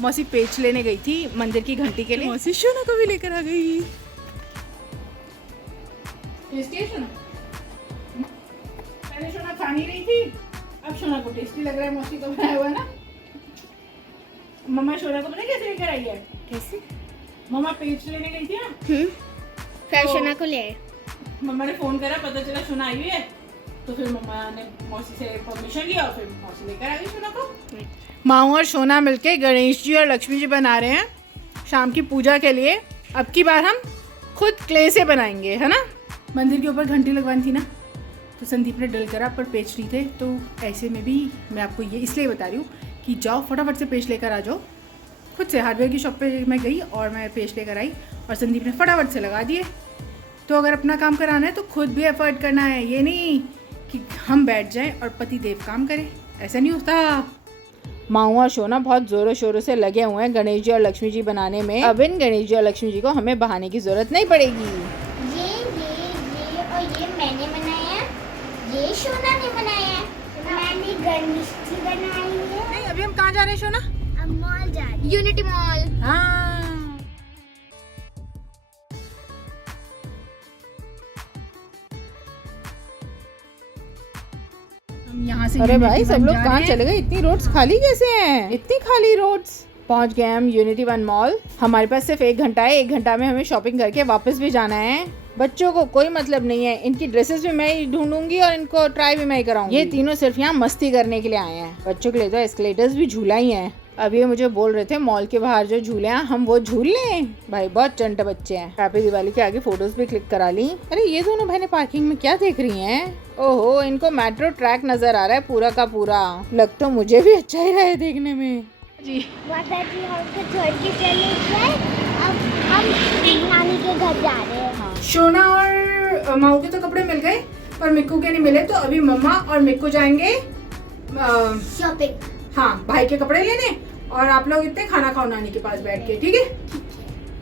मौसी पेच लेने गई थी मंदिर की घंटी के लिए। मौसी शोना को भी लेकर आ गई। टेस्टी है शोना? पहले शोना खा नहीं रही थी, अब शोना को टेस्टी लग रहा है मौसी को बनाया हुआ ना। मम्मा शोना को पता कैसे लेकर आई है? कैसे? मम्मा पेच लेने गई थी ना, फिर शोना को ले आए। मम्मा ने फोन करा, पता चला शोना आई हुई है, तो फिर मम्मा ने मौसी से परमिशन लिया और फिर मौसी लेकर आ गई शोना को। माँ और शोना मिलके गणेश जी और लक्ष्मी जी बना रहे हैं शाम की पूजा के लिए। अब की बार हम खुद क्ले से बनाएंगे, है ना। मंदिर के ऊपर घंटी लगवानी थी ना, तो संदीप ने डल करा पर पेच नहीं थे, तो ऐसे में भी मैं आपको ये इसलिए बता रही हूँ कि जाओ फटाफट से पेच लेकर आ जाओ। खुद से हार्डवेयर की शॉप पे मैं गई और मैं पेच लेकर आई और संदीप ने फटाफट से लगा दिए। तो अगर अपना काम कराना है तो खुद भी एफर्ट करना है, ये नहीं कि हम बैठ जाएं और पति देव काम करें, ऐसा नहीं होता। माऊ और शोना बहुत जोरों शोरों से लगे हुए हैं गणेश जी और लक्ष्मी जी बनाने में। अब इन गणेश जी और लक्ष्मी जी को हमें बहाने की जरूरत नहीं पड़ेगी। ये और ये मैंने बनाया, ये शोना ने बनाया, मैंने गणेश जी बनाई है। नहीं, अभी हम कहाँ जा रहे हैं शोना? अब मॉल जा रहे हैं, यूनिटी मॉल। हाँ, यहाँ से। अरे भाई सब लोग कहाँ चले गए? इतनी रोड्स खाली कैसे हैं? इतनी खाली रोड्स। पहुँच गए हम यूनिटी वन मॉल। हमारे पास सिर्फ 1 घंटा है, 1 घंटा में हमें शॉपिंग करके वापस भी जाना है। बच्चों को कोई मतलब नहीं है, इनकी ड्रेसेस भी मैं ही ढूंढूंगी और इनको ट्राई भी मैं ही कराऊंगी। ये तीनों सिर्फ यहाँ मस्ती करने के लिए आए हैं। बच्चों के लिए तो एस्केलेटर्स भी झूला ही है। अब ये मुझे बोल रहे थे मॉल के बाहर जो झूले हैं हम वो झूल लें। भाई बहुत चंटे बच्चे हैं। हैप्पी दिवाली के आगे फोटोज भी क्लिक करा ली। अरे ये दोनों बहनें पार्किंग में क्या देख रही हैं? ओहो, इनको मेट्रो ट्रैक नजर आ रहा है पूरा का पूरा। लग तो मुझे भी अच्छा ही रहा है देखने में जी। माता जी हमको छोड़ के चले गए, अब हम नानी के घर जा रहे हैं। हाँ। शोना और माऊ के तो कपड़े मिल गए पर मिक्कू के नहीं मिले, तो अभी मम्मा और मिक्कू जाएंगे शॉपिंग। हाँ, भाई के कपड़े लेने, और आप लोग इतने खाना खाओ नानी के पास बैठ के, ठीक है?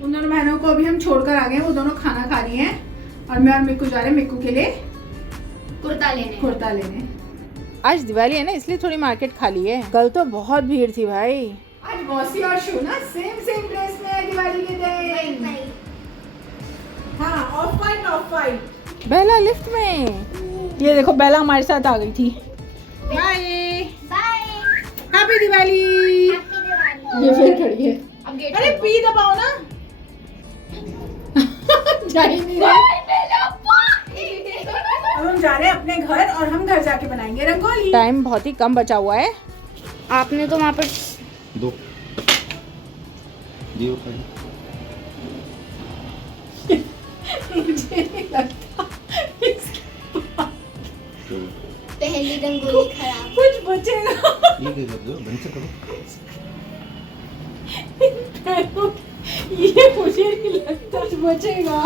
उन दोनों बहनों को अभी हम छोड़कर आ गए, वो दोनों खाना खा रही हैं और मैं और मिक्कू जा रहे हैं मिक्कू के लिए कुर्ता लेने। आज दिवाली है ना, इसलिए थोड़ी मार्केट खाली है। कल तो बहुत भीड़ थी भाई। आज मौसी और शोना सेम ड्रेस में है दिवाली के दिन। हाँ, ऑफ वाइट। बेला लिफ्ट में। ये देखो बेला हमारे साथ आ गई थी। Bye happy Diwali. ये फिर खड़ी है। अरे पी दबाओ ना। जा ही नहीं रहे। अब हम जा रहे हैं अपने घर और हम घर जाके बनाएंगे रंगोली। टाइम बहुत ही कम बचा हुआ है। आपने तो वहाँ पर दो मुझे नहीं लगता पहली रंगोली खराब। कुछ बचेगा। ये कर दो, बंद से करो। ये मुझे नहीं लगता कुछ बचेगा।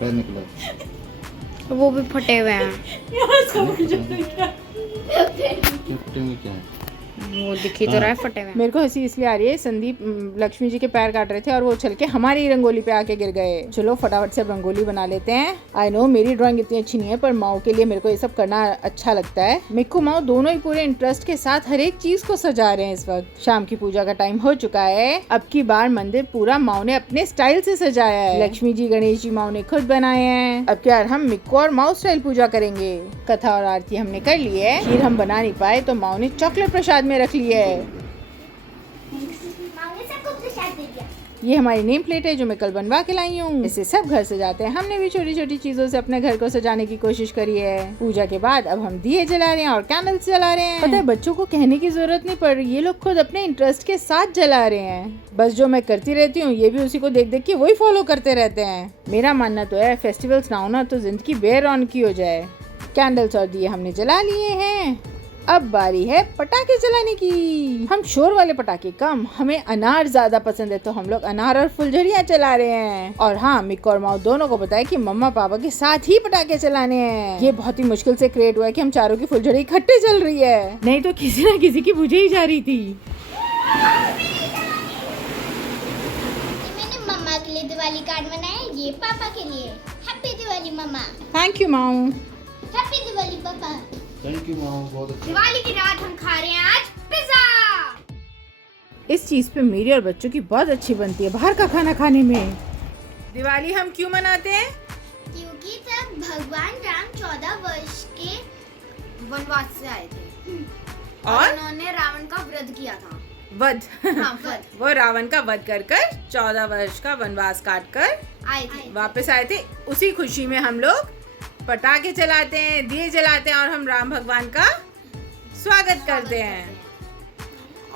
पैर निकला। वो भी फटे हुए हैं। यहाँ सब कुछ क्या? क्या फटेंगे क्या है? वो दिखी तो रहा है फटे हुए। मेरे को हंसी इसलिए आ रही है, संदीप लक्ष्मी जी के पैर काट रहे थे और वो उछल के हमारी रंगोली पे आके गिर गए। चलो फटाफट से रंगोली बना लेते हैं। आई नो मेरी ड्राइंग इतनी अच्छी नहीं है, पर माओ के लिए मेरे को ये सब करना अच्छा लगता है। मिक्कू माओ दोनों ही पूरे इंटरेस्ट के साथ हर एक चीज को सजा रहे हैं। इस वक्त शाम की पूजा का टाइम हो चुका है। अब की बार मंदिर पूरा माओ ने अपने स्टाइल से सजाया है। लक्ष्मी जी गणेश जी माओ ने खुद बनाए हैं। अब क्या हम मिक्कू और माओ स्टाइल पूजा करेंगे। कथा और आरती हमने कर ली है। खीर हम बना नहीं पाए तो माओ ने चॉकलेट प्रसाद में रख ली है। ये हमारी नेम प्लेट है जो मैं कल बनवा के लाई हूँ। इसे सब घर सजाते हैं। हमने भी छोटी छोटी चीजों से अपने घर को सजाने की कोशिश करी है। पूजा के बाद अब हम दिए जला रहे हैं और कैंडल्स जला रहे हैं। पता है बच्चों को कहने की जरूरत नहीं पड़ रही, ये लोग खुद अपने इंटरेस्ट के साथ जला रहे हैं। बस जो मैं करती रहती हूँ ये भी उसी को देख देख के वही फॉलो करते रहते हैं। मेरा मानना तो है फेस्टिवल्स ना हो ना तो जिंदगी बेरौनकी हो जाए। कैंडल्स और दिए हमने जला लिए हैं। अब बारी है पटाखे जलाने की। हम शोर वाले पटाखे कम, हमें अनार ज्यादा पसंद है, तो हम लोग अनार और फुलझड़ियाँ चला रहे हैं। और हाँ, मिक्कू और माऊ दोनों को पता है कि मम्मा पापा के साथ ही पटाखे चलाने हैं। ये बहुत ही मुश्किल से क्रिएट हुआ है कि हम चारों की फुलझड़ी इकट्ठे चल रही है, नहीं तो किसी न किसी की बुझे ही जा रही थी। मैंने मम्मा के लिए दिवाली कार्ड बनाया, ये पापा के लिए। हैप्पी दिवाली मम्मा। थैंक यू माऊ। हैप्पी दिवाली पापा। थैंक यू माँ, बहुत अच्छा। दिवाली की रात हम खा रहे हैं आज पिज्जा। इस चीज़ पे मेरी और बच्चों की बहुत अच्छी बनती है बाहर का खाना खाने में। दिवाली हम क्यों मनाते हैं? क्योंकि तब भगवान राम 14 वर्ष के वनवास से आए थे और उन्होंने रावण का वध किया था। वध हाँ, वध वो रावण का वध कर 14 वर्ष का वनवास काट कर आए थे। वापस आए थे। उसी खुशी में हम लोग पटाखे चलाते हैं, दिए जलाते हैं और हम राम भगवान का स्वागत करते हैं।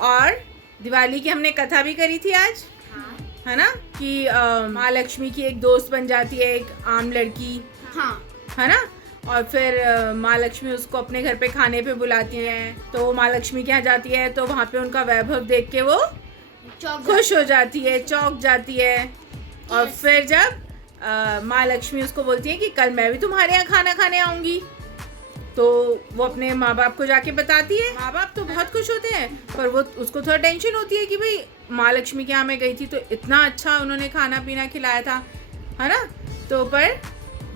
और दिवाली की हमने कथा भी करी थी आज, हाँ है ना, कि माँ लक्ष्मी की एक दोस्त बन जाती है, एक आम लड़की, हाँ है ना। और फिर माँ लक्ष्मी उसको अपने घर पे खाने पे बुलाती हैं, तो वो माँ लक्ष्मी के यहाँ जाती है, तो वहाँ पे उनका वैभव देख के वो खुश हो जाती है, चौंक जाती है। और फिर जब माँ लक्ष्मी उसको बोलती है कि कल मैं भी तुम्हारे यहाँ खाना खाने आऊँगी, तो वो अपने माँ बाप को जाके बताती है। माँ बाप तो बहुत खुश होते हैं, पर वो उसको थोड़ा टेंशन होती है कि भाई माँ लक्ष्मी के यहाँ मैं गई थी तो इतना अच्छा उन्होंने खाना पीना खिलाया था, है ना। तो पर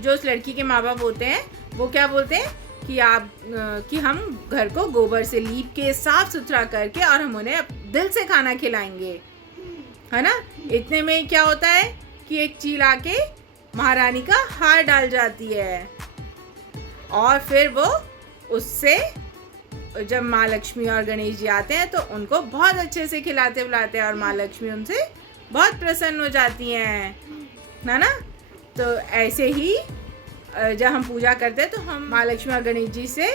जो उस लड़की के माँ बाप होते हैं वो क्या बोलते हैं कि हम घर को गोबर से लीप के साफ सुथरा करके और हम उन्हें दिल से खाना खिलाएंगे, है ना। इतने में ही क्या होता है कि एक चील आके महारानी का हार डाल जाती है और फिर वो उससे, जब माँ लक्ष्मी और गणेश जी आते हैं तो उनको बहुत अच्छे से खिलाते बुलाते हैं और माँ लक्ष्मी उनसे बहुत प्रसन्न हो जाती हैं, है ना। तो ऐसे ही जब हम पूजा करते हैं तो हम माँ लक्ष्मी और गणेश जी से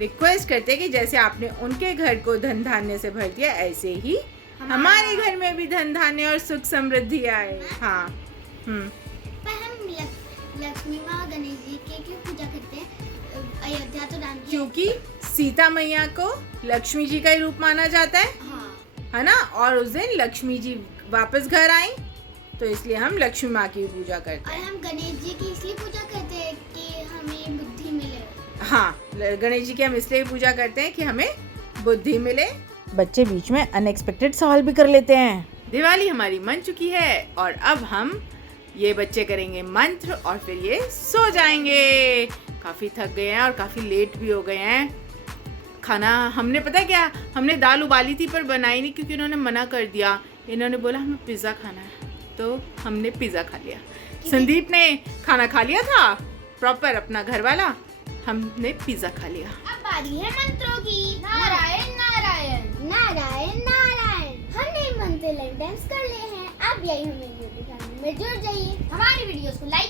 रिक्वेस्ट करते हैं कि जैसे आपने उनके घर को धन धान्य से भर दिया, ऐसे ही हमारे घर में भी धन धान्य और सुख समृद्धि आए। हाँ पर हम लक्ष्मी माँ और गणेश जी की क्यों पूजा करते हैं? अयोध्या तो राम जी, क्योंकि सीता मैया को लक्ष्मी जी का ही रूप माना जाता है, हाँ, है ना। और उस दिन लक्ष्मी जी वापस घर आई, तो इसलिए हम लक्ष्मी माँ की पूजा करते और हैं। हम गणेश जी की इसलिए पूजा करते हैं कि हमें बुद्धि मिले। हाँ, गणेश जी की हम इसलिए पूजा करते हैं कि हमें बुद्धि मिले। बच्चे बीच में अनएक्सपेक्टेड सवाल भी कर लेते हैं। दिवाली हमारी मन चुकी है और अब हम ये बच्चे करेंगे मंत्र और फिर ये सो जाएंगे। काफ़ी थक गए हैं और काफ़ी लेट भी हो गए हैं। खाना हमने, पता है क्या, हमने दाल उबाली थी पर बनाई नहीं क्योंकि इन्होंने मना कर दिया। इन्होंने बोला हमें पिज़्ज़ा खाना है, तो हमने पिज़्ज़ा खा लिया। संदीप ने खाना खा लिया था प्रॉपर अपना घर वाला, हमने पिज़्ज़ा खा लिया। अब बारी है मंत्रों की। नारायण नारायण नारायण नारायण। हमने मंत्र लाइन डांस कर लिए हैं। आप यही हमें यूट्यूब चैनल में जुड़ जाइए। हमारी वीडियोस को लाइक